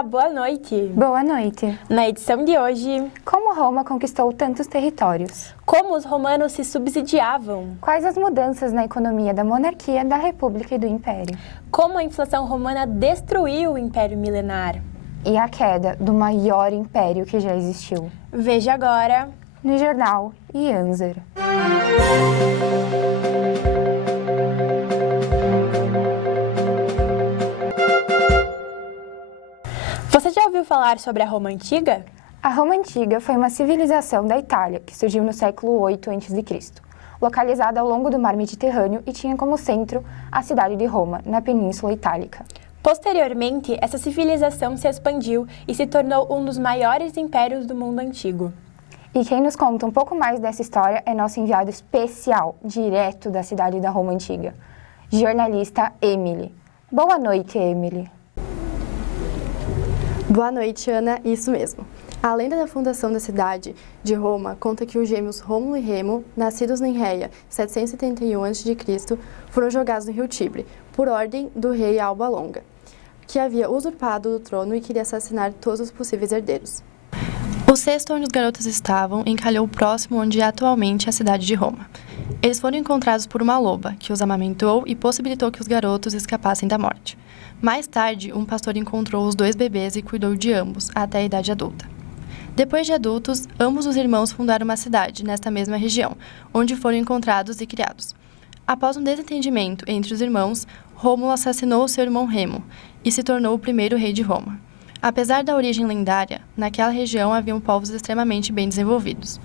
Olá, boa noite! Boa noite! Na edição de hoje, como Roma conquistou tantos territórios? Como os romanos se subsidiavam? Quais as mudanças na economia da monarquia, da república e do império? Como a inflação romana destruiu o império milenar? E a queda do maior império que já existiu? Veja agora no jornal Ianzer. Você já ouviu falar sobre a Roma Antiga? A Roma Antiga foi uma civilização da Itália que surgiu no século 8 a.C., localizada ao longo do mar Mediterrâneo e tinha como centro a cidade de Roma, na Península Itálica. Posteriormente, essa civilização se expandiu e se tornou um dos maiores impérios do mundo antigo. E quem nos conta um pouco mais dessa história é nosso enviado especial, direto da cidade da Roma Antiga, jornalista Emily. Boa noite, Emily. Boa noite, Ana. Isso mesmo. A lenda da fundação da cidade de Roma conta que os gêmeos Rômulo e Remo, nascidos em Réia, 771 a.C., foram jogados no rio Tibre, por ordem do rei Alba Longa, que havia usurpado o trono e queria assassinar todos os possíveis herdeiros. O cesto onde os garotos estavam encalhou próximo onde é atualmente a cidade de Roma. Eles foram encontrados por uma loba, que os amamentou e possibilitou que os garotos escapassem da morte. Mais tarde, um pastor encontrou os dois bebês e cuidou de ambos, até a idade adulta. Depois de adultos, ambos os irmãos fundaram uma cidade, nesta mesma região, onde foram encontrados e criados. Após um desentendimento entre os irmãos, Rômulo assassinou seu irmão Remo e se tornou o primeiro rei de Roma. Apesar da origem lendária, naquela região haviam povos extremamente bem desenvolvidos.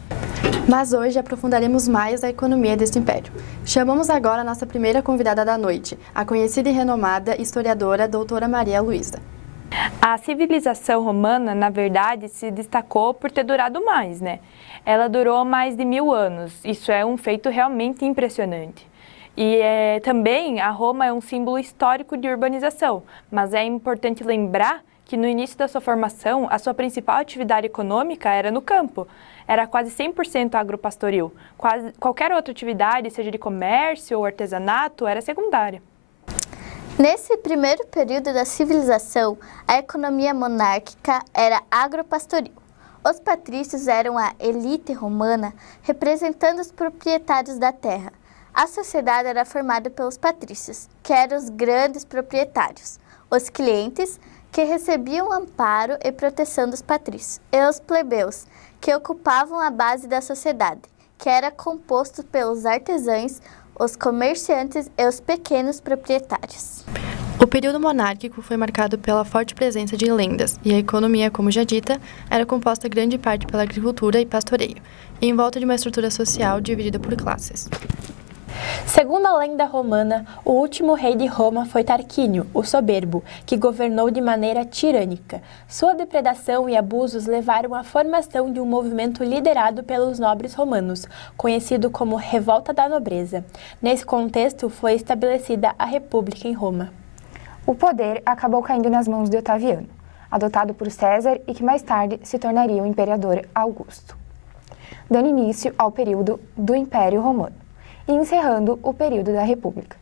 Mas hoje aprofundaremos mais a economia deste império. Chamamos agora a nossa primeira convidada da noite, a conhecida e renomada historiadora doutora Maria Luísa. A civilização romana, na verdade, se destacou por ter durado mais, né? Ela durou mais de 1000 anos, isso é um feito realmente impressionante. E também a Roma é um símbolo histórico de urbanização, mas é importante lembrar que no início da sua formação, a sua principal atividade econômica era no campo. Era quase 100% agropastoril. Qualquer outra atividade, seja de comércio ou artesanato, era secundária. Nesse primeiro período da civilização, a economia monárquica era agropastoril. Os patrícios eram a elite romana, representando os proprietários da terra. A sociedade era formada pelos patrícios, que eram os grandes proprietários, os clientes, que recebiam amparo e proteção dos patrícios, e os plebeus, que ocupavam a base da sociedade, que era composto pelos artesãos, os comerciantes e os pequenos proprietários. O período monárquico foi marcado pela forte presença de lendas, e a economia, como já dita, era composta grande parte pela agricultura e pastoreio, em volta de uma estrutura social dividida por classes. Segundo a lenda romana, o último rei de Roma foi Tarquínio, o Soberbo, que governou de maneira tirânica. Sua depredação e abusos levaram à formação de um movimento liderado pelos nobres romanos, conhecido como Revolta da Nobreza. Nesse contexto, foi estabelecida a República em Roma. O poder acabou caindo nas mãos de Otaviano, adotado por César e que mais tarde se tornaria o imperador Augusto, dando início ao período do Império Romano e encerrando o período da República.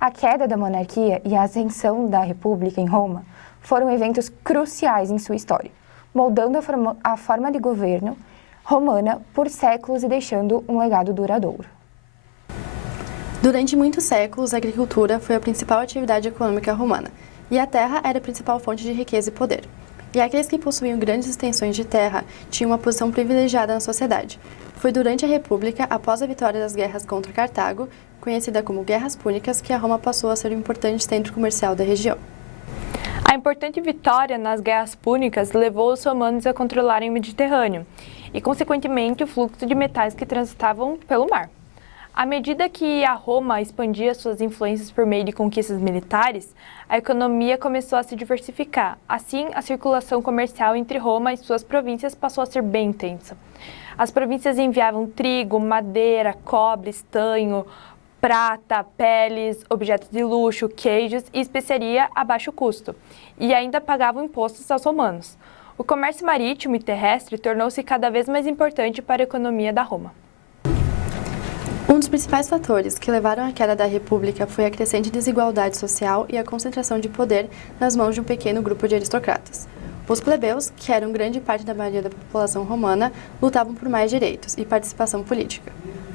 A queda da monarquia e a ascensão da República em Roma foram eventos cruciais em sua história, moldando a forma de governo romana por séculos e deixando um legado duradouro. Durante muitos séculos, a agricultura foi a principal atividade econômica romana, e a terra era a principal fonte de riqueza e poder. E aqueles que possuíam grandes extensões de terra tinham uma posição privilegiada na sociedade. Foi durante a República, após a vitória das guerras contra Cartago, conhecida como Guerras Púnicas, que a Roma passou a ser um importante centro comercial da região. A importante vitória nas Guerras Púnicas levou os romanos a controlarem o Mediterrâneo e, consequentemente, o fluxo de metais que transitavam pelo mar. À medida que a Roma expandia suas influências por meio de conquistas militares, a economia começou a se diversificar. Assim, a circulação comercial entre Roma e suas províncias passou a ser bem intensa. As províncias enviavam trigo, madeira, cobre, estanho, prata, peles, objetos de luxo, queijos e especiaria a baixo custo, e ainda pagavam impostos aos romanos. O comércio marítimo e terrestre tornou-se cada vez mais importante para a economia da Roma. Um dos principais fatores que levaram à queda da República foi a crescente desigualdade social e a concentração de poder nas mãos de um pequeno grupo de aristocratas. Os plebeus, que eram grande parte da maioria da população romana, lutavam por mais direitos e participação política.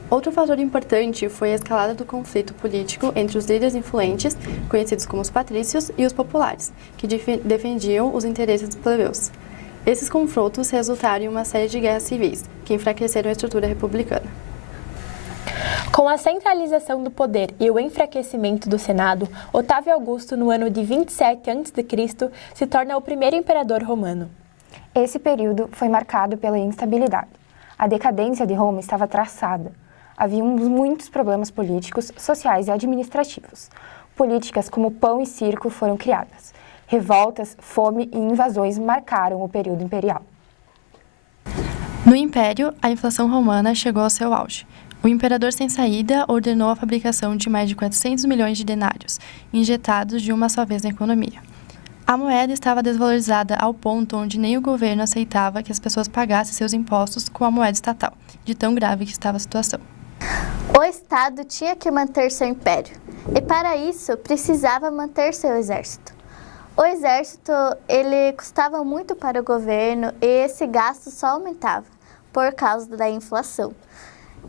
Outro fator importante foi a escalada do conflito político entre os líderes influentes, conhecidos como os patrícios, e os populares, que defendiam os interesses dos plebeus. Esses confrontos resultaram em uma série de guerras civis, que enfraqueceram a estrutura republicana. Com a centralização do poder e o enfraquecimento do Senado, Otávio Augusto, no ano de 27 a.C., se torna o primeiro imperador romano. Esse período foi marcado pela instabilidade. A decadência de Roma estava traçada. Haviam muitos problemas políticos, sociais e administrativos. Políticas como pão e circo foram criadas. Revoltas, fome e invasões marcaram o período imperial. No Império, a inflação romana chegou ao seu auge. O imperador sem saída ordenou a fabricação de mais de 400 milhões de denários, injetados de uma só vez na economia. A moeda estava desvalorizada ao ponto onde nem o governo aceitava que as pessoas pagassem seus impostos com a moeda estatal, de tão grave que estava a situação. O Estado tinha que manter seu império, e para isso precisava manter seu exército. O exército, ele custava muito para o governo e esse gasto só aumentava por causa da inflação.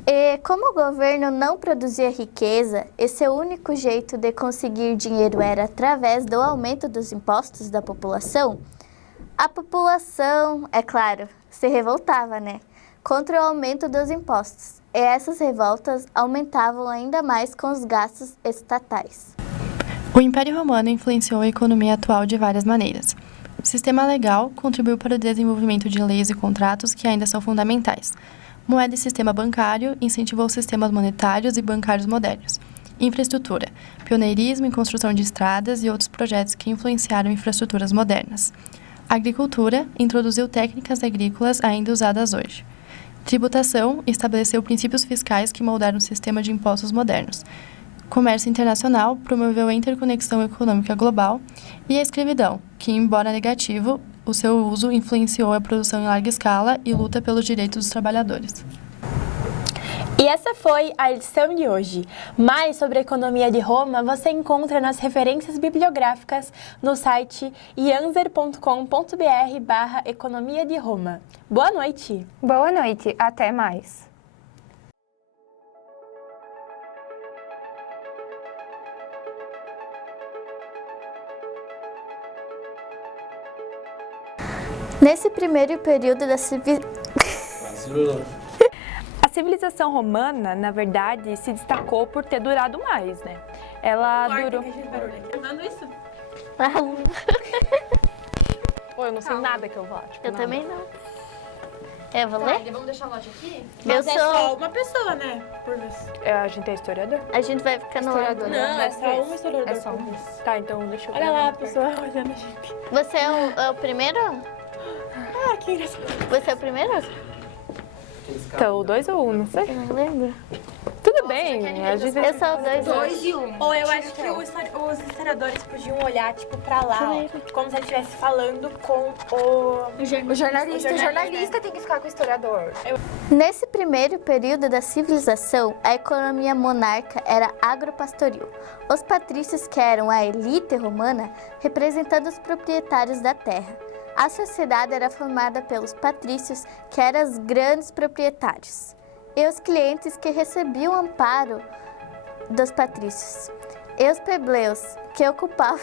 E como o governo não produzia riqueza e seu único jeito de conseguir dinheiro era através do aumento dos impostos da população, a população, é claro, se revoltava, contra o aumento dos impostos. E essas revoltas aumentavam ainda mais com os gastos estatais. O Império Romano influenciou a economia atual de várias maneiras. O sistema legal contribuiu para o desenvolvimento de leis e contratos que ainda são fundamentais. Moeda e sistema bancário incentivou sistemas monetários e bancários modernos. Infraestrutura, pioneirismo em construção de estradas e outros projetos que influenciaram infraestruturas modernas. Agricultura introduziu técnicas agrícolas ainda usadas hoje. Tributação estabeleceu princípios fiscais que moldaram o sistema de impostos modernos. Comércio internacional promoveu a interconexão econômica global e a escravidão, que, embora negativo, o seu uso influenciou a produção em larga escala e luta pelos direitos dos trabalhadores. E essa foi a edição de hoje. Mais sobre a economia de Roma você encontra nas referências bibliográficas no site ianzer.com.br/economia de Roma. Boa noite! Boa noite, até mais! Nesse primeiro período da A civilização romana, na verdade, se destacou por ter durado mais, Ela durou... isso? Pô, eu não sei nada que eu vou. Eu também não. Eu vou ler? Vamos deixar a loja aqui? Mas é só uma pessoa, por vez. A gente é historiador? A gente vai ficar no lado. Não, é só um historiador É só por um. vez. Tá, então deixa eu ver. Olha lá a pessoa olhando a gente. Você é o primeiro? Ah, que engraçado. Você é o primeiro? Então, o 2 ou 1, não sei. Eu não lembro. Tudo bem, a gente... Eu sou o 2. 2 e 1. Ou eu acho que os historiadores podiam olhar, pra lá, como se ele estivesse falando com o O jornalista tem que ficar com o historiador. Nesse primeiro período da civilização, a economia monarca era agropastoril. Os patrícios, que eram a elite romana, representando os proprietários da terra. A sociedade era formada pelos patrícios, que eram os grandes proprietários, e os clientes que recebiam amparo dos patrícios, e os plebeus, que ocupavam...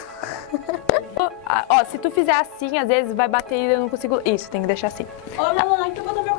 Ó, se tu fizer assim, às vezes vai bater e eu não consigo... Isso, tem que deixar assim. Ô, mamãe, tu botou meu